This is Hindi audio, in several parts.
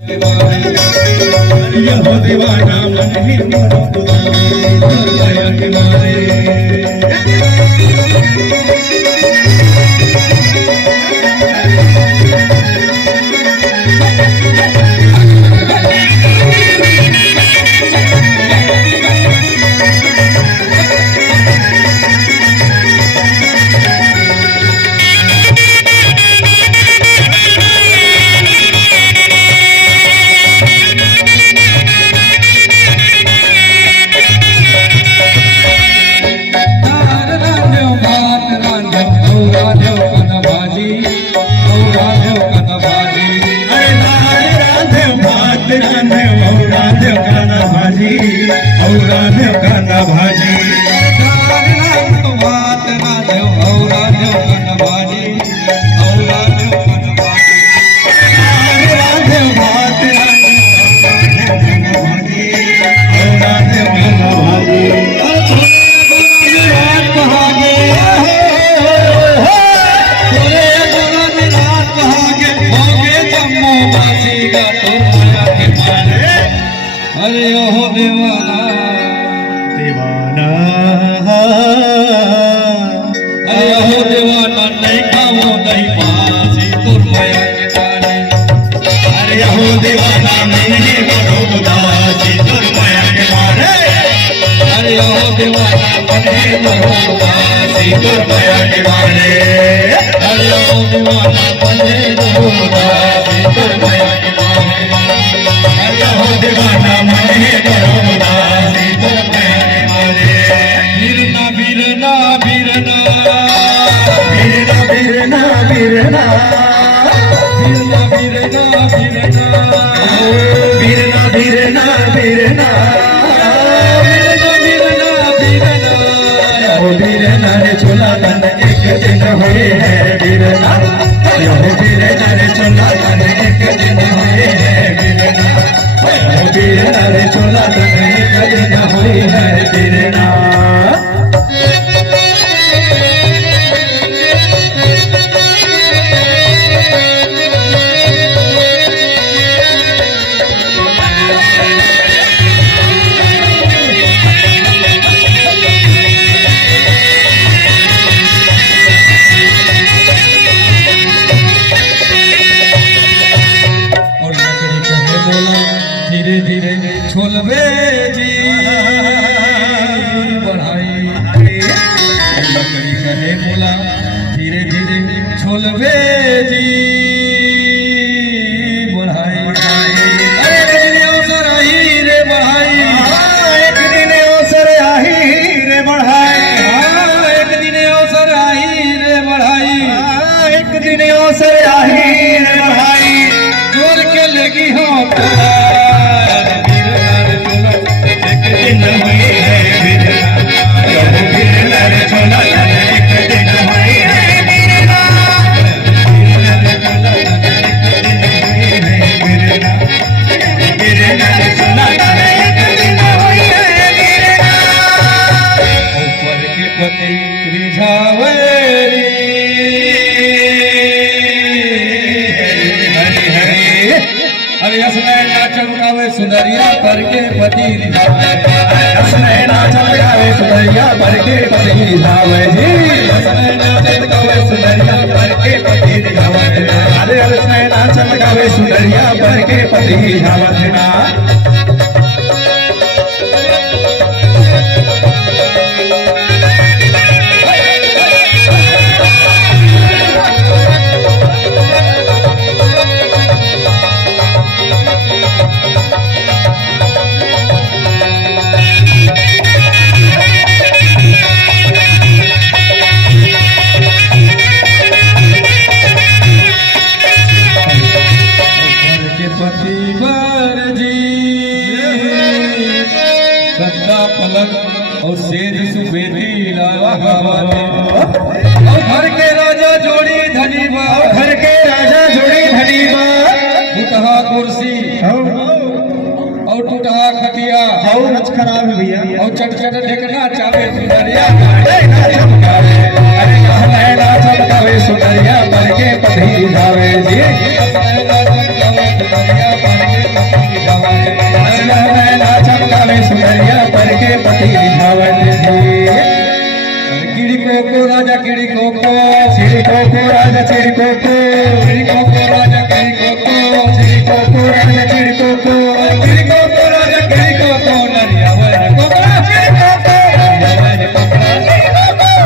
हो दीवाना मन ही मोरो दया के मारे भाजी अरे ओ दीवाना दीवाना अरे ओ दीवाना नहीं खाओ नहीं पासी तुर माया के गाने अरे हो दीवाना नहीं बड़ो उदासी तुर माया के मारे अरे ओ दीवाना नहीं बड़ो उदासी तुर माया के मारे अरे ओ दीवाना नहीं बड़ो उदासी तुर माया के मारे अरे हो दीवाना मने बड़ो उदासी तुर माया के मारे बिरना बिरना बिरना बिरना बिरना बिरना बिरना बिरना बिरना बिरना बिरना बिरना बिरना रे चोला तन एक दिन हुए है बिरना यो बिरना रे चोला तन एक दिन हुए है बिरना बिरना रे चोला तन एक दिन हुए है बिरना धीरे धीरे छोलवे जी बढ़ाई लकड़ी कहे बोला धीरे धीरे छोलवे जी बढ़ाई अरे एक दिन अवसर आई रे बढ़ाई एक दिन अवसर आई रे बढ़ाई एक दिन अवसर आई रे बढ़ाई एक दिन अवसर आई रे बढ़ाई जोर के लगी हो दिन हुई है बिरना यो बिरना रे चोला तन एक दिन हुई है बिरना बिरना रे चोला तन एक दिन हुई है बिरना बिरना रे चोला तन एक दिन हुई है बिरना ऊपर के पति रिझावेरी हरि हरि अरे असमय नाचम गावे सुंदरिया करके पति असमय नाचम गावे सुंदरिया करके पति रिझावे जी असमय नाचम गावे सुंदरिया करके पति रिझावे अरे असमय नाचम गावे सुंदरिया करके पति रिझावे ना और शेर सुबेदी लावा हवाले और घर के राजा जोड़ी धनी बा घर के राजा जोड़ी धनी बा टूटहा कुर्सी और टूटहा खटिया और रच खराब भैया और चटचट ढेकना चावे सुंदरिया अरे ना चमकावे सुंदरिया बन के पति जावे जी सुंदरिया मैना चमकावे सुनरिया पर के पति धावन किड़ी कोको राजा किड़ी कोको चिड़ी कोको राजा चिड़ी कोको किड़ी कोको राजा किड़ी कोको चिड़ी कोको राजा चिड़ी कोको किड़ी कोको राजा किड़ी कोको नरियावर कोकड़ा चिड़ी कोको नरियावर कोकड़ा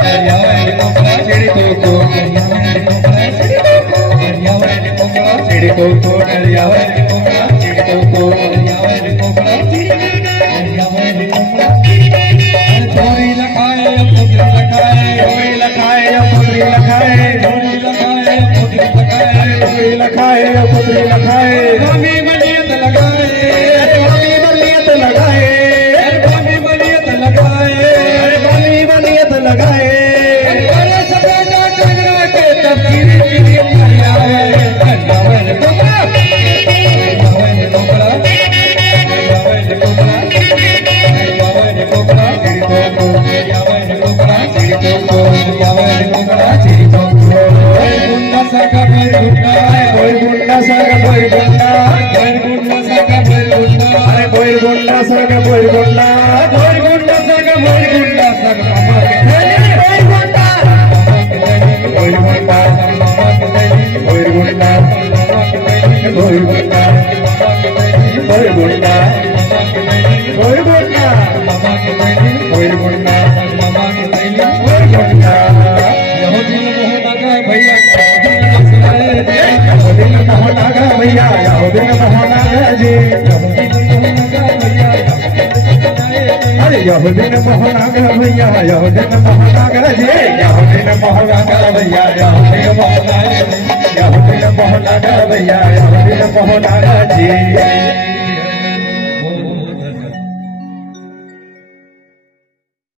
नरियावर कोकड़ा चिड़ी कोको नरियावर कोकड़ा चिड़ी कोको नरियावर कोकड़ा चिड़ी कोको नरियावर कोकड़ा नरियावर कोकड़ा चोरी लखाए पुत्र लखाए डोरी लखाए पुत्री लखाए चोरी लखाए पुत्र लखाए डोरी लखाए पुत्री लखाए स्वामी बनियत लगाए स्वामी बनियत लगाए स्वामी बनियत लगाए स्वामी बनियत लगाए अरे सफेदा टंगरा के तफसीरी की नरियावर नरियावर कोकड़ा नरियावर कोकड़ा नरियावर कोकड़ा नरियावर कोकड़ा चिड़ी कोको नरियावर कोकड़ा चिड़ी कोको नरियावर कोकड़ा चिड़ी कोको गुंडा सका कोई गुंडा कोई गुंडा सगा कोई गुंडा कोई गुंडा सका कोई गुंडा अरे कोई गुंडा सगा कोई गुंडा कोई गुंडा सका कोई गुंडा सका मामा के थैली कोई गुंडा कोई गुंडा मामा के थैली कोई गुंडा मामा के थैली कोई गुंडा कोई गुंडा कोई गुंडा मामा के थैली कोई गुंडा मामा के थैली कोई गुंडा यहो दिल मोहना का भैया दिल न सुनाए दिल मोहना गा भैया याओ दिल मोहना गा जी अरे याओ दिल मोहना गा भैया याओ दिल मोहना गा जी याओ दिल मोहना गा भैया याओ दिल मोहना गा भैया याओ दिल मोहना गा जी